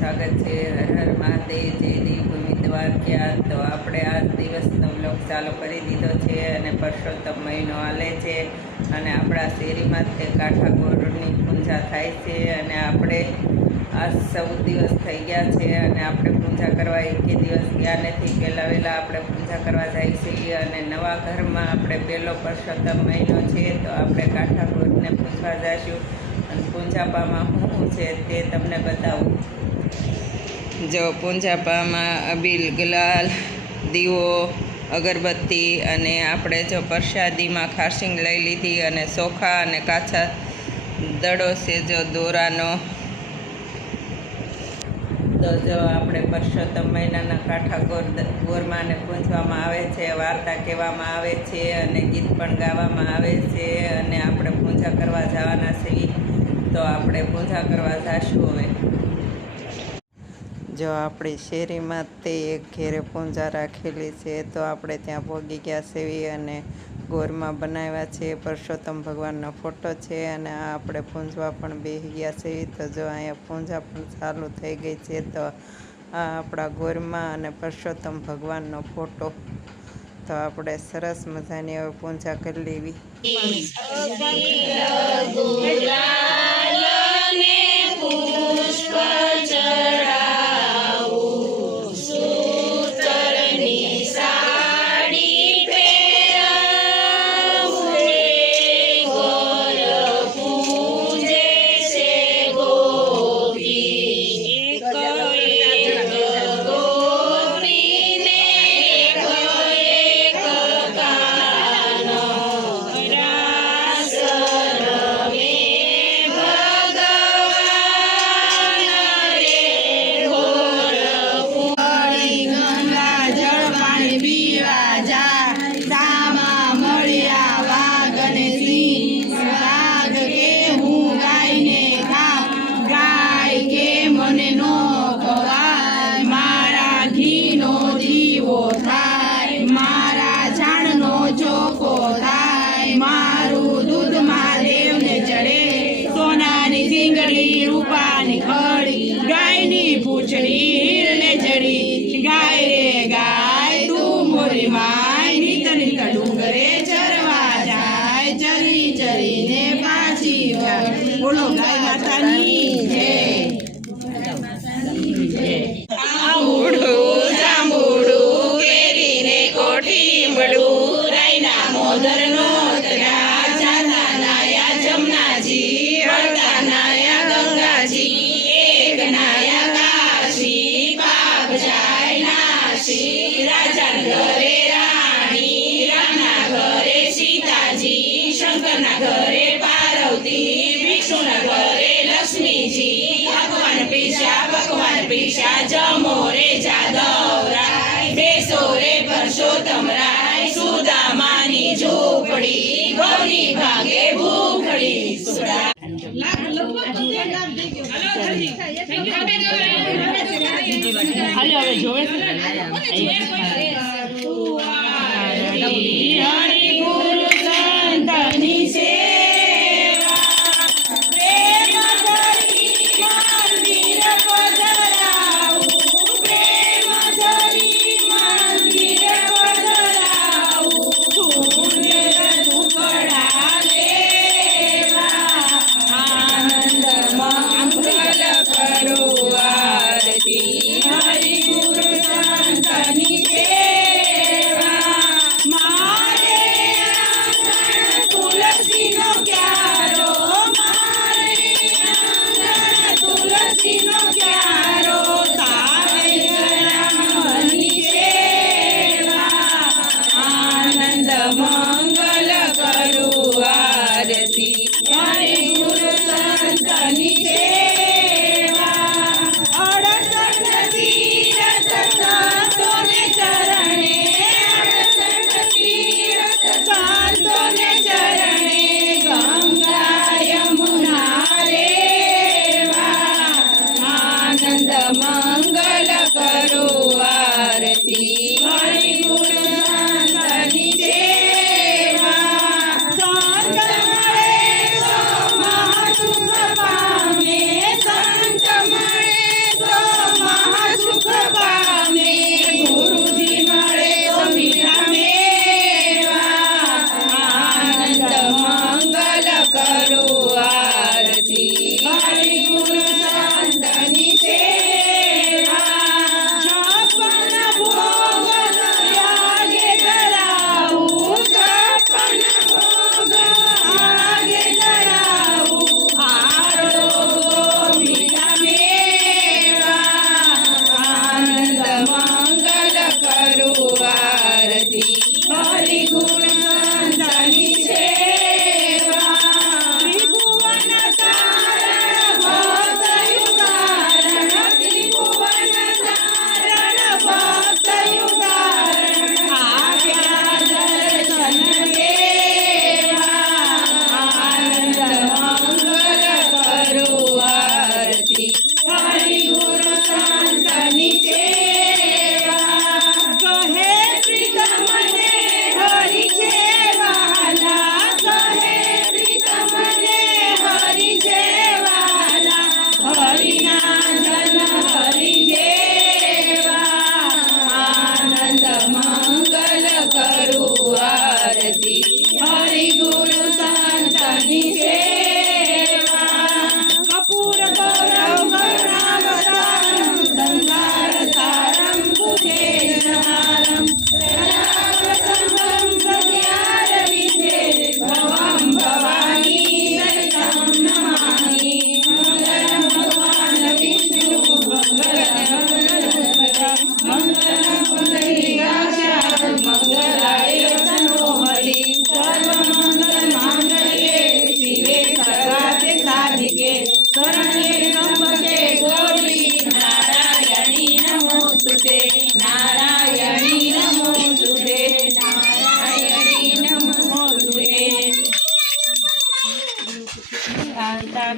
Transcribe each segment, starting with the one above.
સ્વાગત છે. હર હર મહાદેવ, જય દેવ ભૂમિ દ્વારકા. તો આપણે આજ દિવસનો બ્લોગ ચાલુ કરી દીધો છે અને પરસોત્તમ મહિનો હાલે છે અને આપણા શેરીમાં તે કાઠાકોરની પૂજા થાય છે અને આપણે આજ 14 દિવસ થઈ ગયા છે અને આપણે પૂજા કરવા એકે દિવસ ગયા નથી. પહેલાં વહેલા આપણે પૂજા કરવા જાય છીએ અને નવા ઘરમાં આપણે પહેલો પરસોત્તમ મહિનો છે તો આપણે કાઠાકોરને પૂજવા જઈશું અને પૂંજાપામાં શું છે તે તમને બતાવું. જો પૂંજાપામાં અબીલ, ગુલાલ, દીવો, અગરબત્તી અને આપણે જો પ્રસાદીમાં ખારસિંગ લઈ લીધી અને ચોખા અને કાચા દડો છે જો દોરાનો. તો જો આપણે પરસોત્તમ મહિનાના કાઠાકોરમાને પૂજવામાં આવે છે, વાર્તા કહેવામાં આવે છે અને ગીત પણ ગાવામાં આવે છે અને આપણે પૂજા કરવા જવાના છીએ. તો આપણે પૂજા કરવા જઈશું હવે. જો આપણી શેરીમાં તે એક ઘેરે પૂજા રાખેલી છે તો આપણે ત્યાં પહોંચી ગયા છીએ અને ગોરમાં બનાવ્યા છે. પરસોત્તમ ભગવાનનો ફોટો છે અને આ આપણે પૂંજવા પણ બેસી ગયા છીએ. તો જો અહીંયા પૂજા પણ ચાલુ થઈ ગઈ છે. તો આ આપણા ગોરમાં અને પરસોત્તમ ભગવાનનો ફોટો. તો આપણે સરસ મજાની હવે પૂજા કરી લેવી. રૂપાની ખડી ગાયની પૂંછડી હીરને જડી ગાય રે ગાય તું મોરી માય નીત નીત ડુંગરે ચરવા જાય ચરી ચરીને પાછી બોલો ગાય માતાની જય. આંબુડું જાંબુડું કેરીને કોઠી મળું રાયના મોદરનો તરા જાતા નાયા જમનાજી હળતા નાયા ગંગાજી એક નાયા કાશી પાપ જાય નાશી રાજા ઘરે રાણી રામના ઘરે સીતાજી શંકરના ઘરે પાર્વતી વિષ્ણુના ઘરે લક્ષ્મીજી ભગવાન પીછા જમો રે જાદવરાય બેસો રે પરસોત્તમ રાય સુદામાની ઝૂંપડી ગૌરી ભાગે ભૂખડી સુરા. હવે જોવે હરિ ગુરુ સંતની સેવા પ્રેમ ધરી મંદિર પધરાવું પ્રેમ ધરી મંદિર પધરાવું ટુકડા લેવા આનંદ મંગલ કરો આરતી હરિ ગુરુ સંતની સેવા.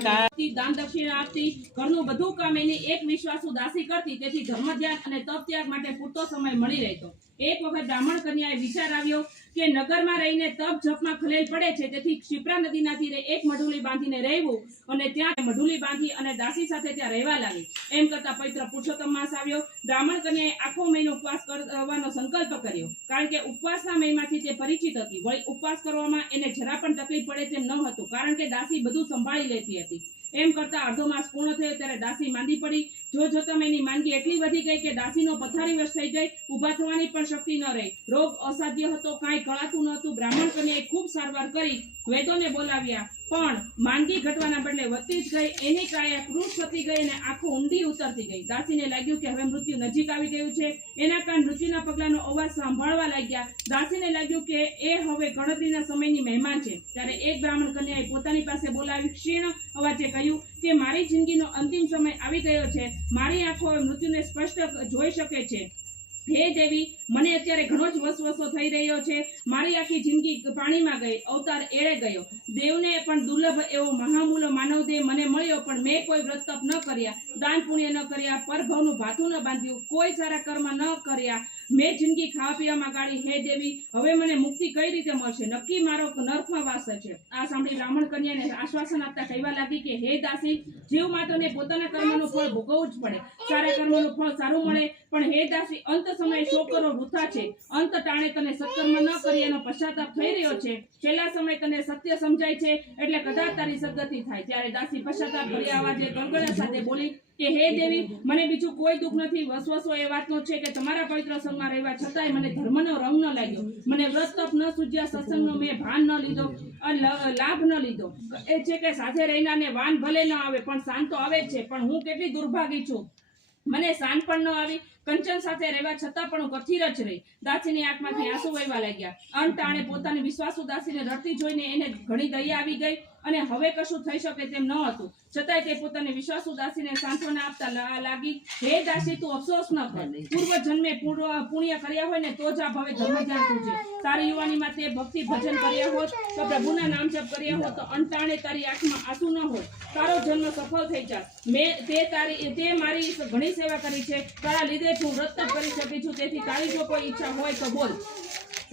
કા દાન દક્ષિણા આપતી, ઘરનું બધું કામ એની એક વિશ્વાસુ દાસી કરતી, તેથી ધર્મ ધ્યાન અને તપ ત્યાગ માટે પૂરતો સમય મળી રહેતો. એક વખત બ્રાહ્મણ કન્યાએ વિચાર આવ્યો કે નગરમાં રહીને તપ જપમાં ખલેલ પડે છે, તેથી ક્ષિપ્રા નદીના તીરે એક મઢુલી બાંધીને રહેવું અને ત્યાં મઢુલી બાંધી અને દાસી સાથે ત્યાં રહેવા લાગી. એમ કરતા પવિત્ર પુરુષોત્તમ માસ આવ્યો. બ્રાહ્મણ કન્યાએ આખો મહિનો ઉપવાસ કરવાનો સંકલ્પ કર્યો, કારણ કે ઉપવાસના મહિમાથી તે પરિચિત હતી. વળી ઉપવાસ કરવામાં એને જરા પણ તકલીફ પડે તેમ ન હતું, કારણ કે દાસી બધું સંભાળી લેતી હતી. એમ કરતા અડધો માસ પૂર્ણ થયો ત્યારે દાસી માંદી પડી. જોતમાં એની માંદગી એટલી વધી ગઈ કે દાસીનો પથારીવશ થઈ ગઈ, ઊભા થવાની પણ શક્તિ ન રહી. રોગ અસાધ્ય હતો, કાંઈ કળાતું ન હતું. બ્રાહ્મણ કન્યાએ ખૂબ સારવાર કરી, વૈદોને બોલાવ્યા, પણ માંદગી ઘટવાના બદલે વધતી જ ગઈ. એની કાયા ક્રૂર થતી ગઈ અને આંખો ઊંડી ઉતરતી ગઈ. દાસીને લાગ્યું કે હવે મૃત્યુ નજીક આવી ગયું છે. એના કાન મૃત્યુના પગલાનો અવાજ સાંભળવા લાગ્યા. દાસીને લાગ્યું કે એ હવે ગણતરીના સમયની મહેમાન છે. ત્યારે એક બ્રાહ્મણ કન્યાએ પોતાની પાસે બોલાવી ક્ષીણ અવાજે કહ્યું કે મારી જિંદગીનો અંતિમ સમય આવી ગયો છે. મારી આંખો હવે મૃત્યુને સ્પષ્ટ જોઈ શકે છે. હે દેવી, મને અત્યારે ઘણો જ વસવસો થઈ રહ્યો છે. મારી આખી જિંદગી પાણીમાં ગઈ, અવતાર એળે ગયો. દેવને પણ દુર્લભ એવો મહામૂલો માનવ દેહ મને મળ્યો, પણ મેં કોઈ વ્રત તપ ન કર્યા, દાન પુણ્ય ન કર્યા, પરભવનું ભાથું ન બાંધ્યું, કોઈ સારા કર્મ ન કર્યા. મેં જિંદગી ખાવા પીવામાં ગાળી. હે દેવી, હવે મને મુક્તિ કઈ રીતે મળશે? નક્કી મારો નર્કમાં વાસ છે. આ સાંભળી બ્રાહ્મણ કન્યાને આશ્વાસન આપતા કહેવા લાગી કે હે દાસી, જીવ માત્રને પોતાના કર્મનું ફળ ભોગવવું જ પડે. સારા કર્મનું ફળ સારું મળે, પણ હે દાસી, અંત સમયે શો કરો વૃથા છે. અંત ટાણે તને સત્કર્મ ન કરી એનો પશ્ચાતાપ થઈ રહ્યો છે. છેલ્લા સમય તને સત્ય સમજાય છે, એટલે કદાચ તારી સદગતિ થાય. ત્યારે દાસી પશ્ચાતાપ ભર્યા અવાજે ગણગણા સાથે બોલી કે હે દેવી, મને બીજું કોઈ દુઃખ નથી. વસવસો એ વાતનો છે કે તમારા પવિત્ર સંગમાં રહેવા છતાંય મને ધર્મનો રંગ ન લાગ્યો. મને વ્રત તપ ન સૂજ્યા, સત્સંગનો મેં ભાન ન લીધો, લાભ ન લીધો. એ છે કે સાથે રહેનારને વાન ભલે ન આવે, પણ શાન તો આવે જ છે. પણ હું કેટલી દુર્ભાગી છું, મને શાન પણ ન આવી. કંચન સાથે રહેવા છતાં પણ હું કથિર જ રહી. દાસીની આંખમાંથી આંસુ વહેવા લાગ્યા. અંટાણે પોતાની વિશ્વાસુ દાસીને રડતી જોઈને એને ઘણી દયા આવી ગઈ અને હવે કશું થઈ શકે તેમ ન હતું. છતાંય તે પોતાની વિશ્વાસુ દાસીને સાંત્વના આપતા લાગી, હે દાસી, તું અફસોસ ન કર. પૂર્વ જન્મે પુણ્ય કર્યા હોય ને તો જ આ ભવે ધર્મ ધ્યાન તુજે. તારી યુવાનીમાં તે ભક્તિ ભજન કર્યા હોત, તો પ્રભુના નામ જપ કર્યા હોત, તો અંટાણે તારી આંખમાં આંસુ ન હોત. તારો જન્મ સફળ થઈ જાત. તે મારી ઘણી સેવા કરી છે. તારા લીધે હું વ્રત તપ કરી શકી છું. તેથી તારી જો કોઈ ઈચ્છા હોય તો બોલ.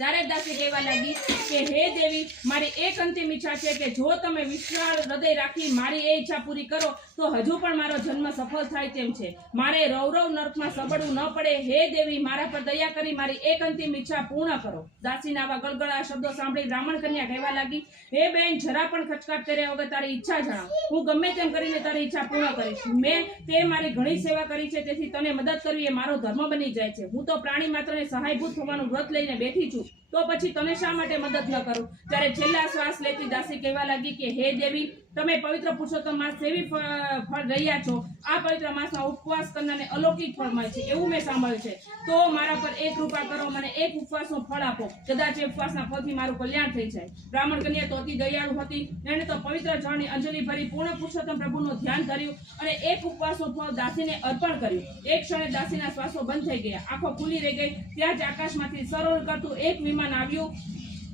ત્યારે દાસી કહેવા લાગી કે હે દેવી, મારી એક અંતિમ ઈચ્છા છે કે જો તમે વિશાળ હૃદય રાખી મારી એ ઈચ્છા પૂરી કરો તો હજુ પણ મારો જન્મ સફળ થાય તેમ છે. મારે રૌરવ નર્કમાં સબડવું ન પડે. હે દેવી, મારા પર દયા કરી મારી એક અંતિમ ઈચ્છા પૂર્ણ કરો. દાસીના આવા ગળગળા શબ્દો સાંભળી બ્રાહ્મણ કન્યા કહેવા લાગી, હે બેન, જરા પણ ખચકાટ કર્યા વગર તારી ઈચ્છા જણાવ. હું ગમે તેમ કરીને તારી ઈચ્છા પૂર્ણ કરીશ. તે મારી ઘણી સેવા કરી છે, તેથી તને મદદ કરવી એ મારો ધર્મ બની જાય છે. હું તો પ્રાણી માત્રને સહાયભૂત થવાનું વ્રત લઈને બેઠી છું, તો પછી તમે શા માટે મદદ ન કરો? ત્યારે છેલ્લા શ્વાસ લેતી દાસી કહેવા લાગી કે હે દેવી, તમે પવિત્ર પુરુષોત્તમ માસ સેવી ફળ રહ્યા છો. આ પવિત્ર માસમાં ઉપવાસ કરનારને અલૌકિક ફળ મળે છે એવું મેં સાંભળ્યું છે. તો મારા પર એક કૃપા કરો, મને એક ઉપવાસનું ફળ આપો. કદાચ એ ઉપવાસના ફળથી મારું કલ્યાણ થઈ જાય. બ્રાહ્મણ કન્યા તો અતિ દયાળુ હતી. એણે તો પવિત્ર જળની અંજલિ ભરી પૂર્ણ પુરુષોત્તમ પ્રભુનું ધ્યાન ધર્યું અને એક ઉપવાસનું ફળ દાસીને અર્પણ કર્યું. એક ક્ષણે દાસીના શ્વાસો બંધ થઈ ગયા, આંખો ખુલી રહી ગઈ. ત્યાં જ આકાશમાંથી સરોવર કરતું એક વિમાન આવ્યું.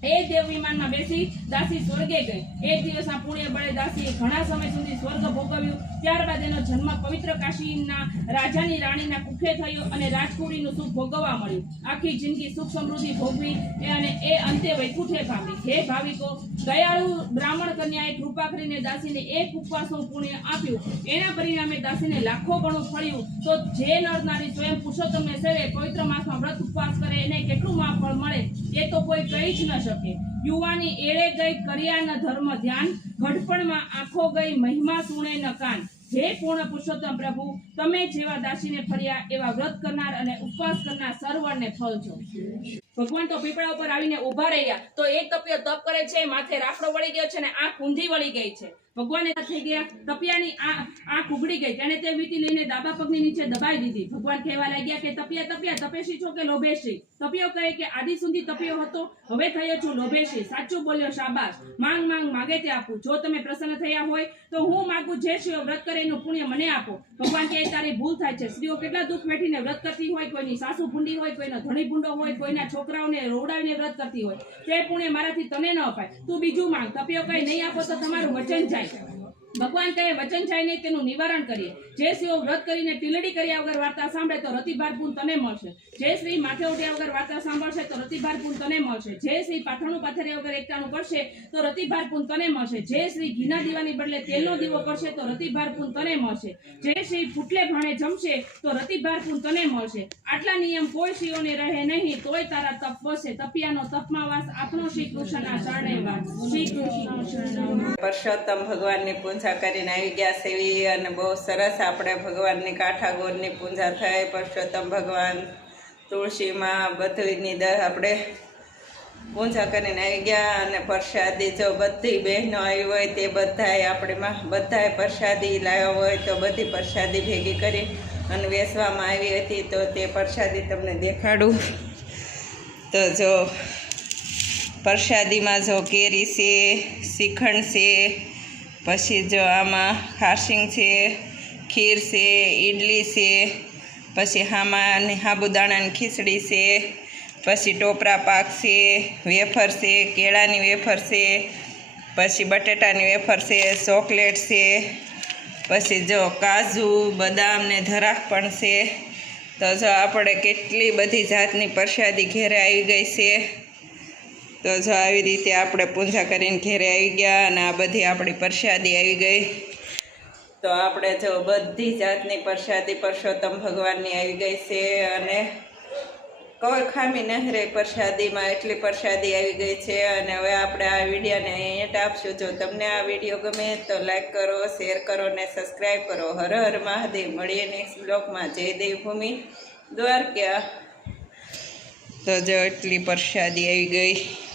એ દેવ વિમાનમાં બેસી દાસી સ્વર્ગે ગઈ. એક દિવસના પુણ્ય બળે દાસીએ ઘણા સમય સુધી સ્વર્ગ ભોગવ્યું. ત્યારબાદ એનો જન્મ પવિત્ર કાશીના રાજાની રાણીના કુખે થયો અને રાજકુડીનું સુખ ભોગવવા મળ્યું. આખી જિંદગી સુખ સમૃદ્ધિ ભોગવી અને એ અંતે વૈકુંઠે પામી. હે ભાવિકો, દયાળુ બ્રાહ્મણ કન્યાએ કૃપા કરીને દાસીને એક ઉપવાસનું પુણ્ય આપ્યું. એના પરિણામે દાસીને લાખો ગણું ફળ્યું. તો જે નર નારી સ્વયં પુરુષોત્તમને સેવે, પવિત્ર માસમાં વ્રત ઉપવાસ કરે, એને કેટલું મહાફળ મળે એ તો કોઈ કહી જ ન શકે. યુવાની એળે ગઈ, કર્યા ન ધર્મ ધ્યાન, ઘડપણમાં આંખો ગઈ, મહિમા સુણે ન કાન. હે પૂર્ણ પુરુષોત્તમ પ્રભુ, તમે જેવા દાસીને ફર્યા એવા વ્રત કરનાર અને ઉપવાસ કરનાર સર્વરને ફળજો. ભગવાન તો પીપળા ઉપર આવીને ઉભા રહ્યા. તો એક તપિયો તપ કરે છે, માથે રાફડો વળી ગયો છે અને આંખ ઊંધી વળી ગઈ છે. ભગવાન થઈ ગયા. તપિયાની આંખ ઉઘડી ગઈ. તેને તે વીંટી લઈને ડાબા પગની નીચે દબાઈ દીધી. ભગવાન કહેવા લાગ્યા કે તપિયા તપિયા, તપેશી છો કે લોભેશી? તપિયો કહે કે આદિ સુધી તપિયો હતો, હવે થયો છું લોભેશી. સાચું બોલ્યો, શાબાશ. માંગ માંગ માગે તે આપું. જો તમે પ્રસન્ન થયા હોય તો હું માગું, જે સ્ત્રીઓ વ્રત કરે એનું પુણ્ય મને આપો. ભગવાન કહે તારી ભૂલ થાય છે. સ્ત્રીઓ કેટલા દુઃખ વેઠીને વ્રત કરતી હોય. કોઈની સાસુ ભૂંડી હોય, કોઈનો ધણી ભૂંડો હોય, કોઈના છોકરાઓને રોવડાવીને વ્રત કરતી હોય. તે પુણ્ય મારાથી તને ન અપાય. તું બીજું માંગ. તપિયો કહે નહીં આપો તો તમારું વચન જાય. ભગવાન કહે વચન જાય નહીં તેનું નિવારણ કરીએ. જે સ્ત્રીઓ વ્રત કરીને ટીલડી કર્યા વગર વાર્તા સાંભળે તો રતિભાર પૂન તને મળશે. જે સ્ત્રી માથે ઉઠ્યા વગર વાર્તા સાંભળશે તો રતિભાર પૂન તને મળશે. જે સ્ત્રી પાથરણું પાથર્યા વગર એકટાણું કરશે તો રતિભાર પૂન તને મળશે. જે સ્ત્રી ઘીના દીવાની બદલે તેલનો દીવો કરશે તો રતિભાર પૂન તને મળશે. જે સ્ત્રી પુટલે ભાણે જમશે તો રતિભાર પૂન તને મળશે. આટલા નિયમ કોઈ સ્ત્રીઓને રહે નહીં તોય તારા તપ વસે. તપિયાનો તપમાં વાસ આપણો શ્રી કૃષ્ણના શરણે વાસ. શ્રી કૃષ્ણ શરણે. પુરુષોત્તમ ભગવાનની પૂજા કરીને આવી ગયા સેવી અને બહુ સરસ આપણે ભગવાનની કાઠાગોરની પૂજા થઈ. પુરુષોત્તમ ભગવાન તુલસીમાં બધુંની આપણે પૂજા કરીને આવી ગયા અને પ્રસાદી જો બધી બહેનો આવી હોય તે બધાય આપણેમાં બધાય પ્રસાદી લાવ્યા હોય તો બધી પ્રસાદી ભેગી કરી અને વેચવામાં આવી હતી. તો તે પ્રસાદી તમને દેખાડું. તો જો પ્રસાદીમાં જો કેરી છે, શ્રીખંડ છે, પછી જો આમાં ખાસિંગ છે, ખીર છે, ઈડલી છે, પછી આમાં સાબુદાણાની ખીચડી છે, પછી ટોપરા પાક છે, વેફર છે, કેળાની વેફર છે, પછી બટેટાની વેફર છે, ચોકલેટ છે, પછી જો કાજુ બદામ ને ધરાક પણ છે. તો જો આપણે કેટલી બધી જાતની પ્રસાદી ઘેરે આવી ગઈ છે. તો જો આવી રીતે આપણે પૂજા કરીને ઘેરે આવી ગયા અને આ બધી આપણી પ્રસાદી આવી ગઈ. તો આપણે જો બધી જાતની પ્રસાદી પુરુષોત્તમ ભગવાનની આવી ગઈ છે અને કોઈ ખામી નહીં રહે પ્રસાદીમાં, એટલી પ્રસાદી આવી ગઈ છે. અને હવે આપણે આ વિડીયોને અહીંયા આપશું. જો તમને આ વિડીયો ગમે તો લાઈક કરો, શેર કરો ને સબસ્ક્રાઈબ કરો. હર હર મહાદેવ. મળીએ નેક્સ્ટ બ્લોગમાં. જય દેવભૂમિ દ્વારકા. તો જો એટલી પ્રસાદી આવી ગઈ.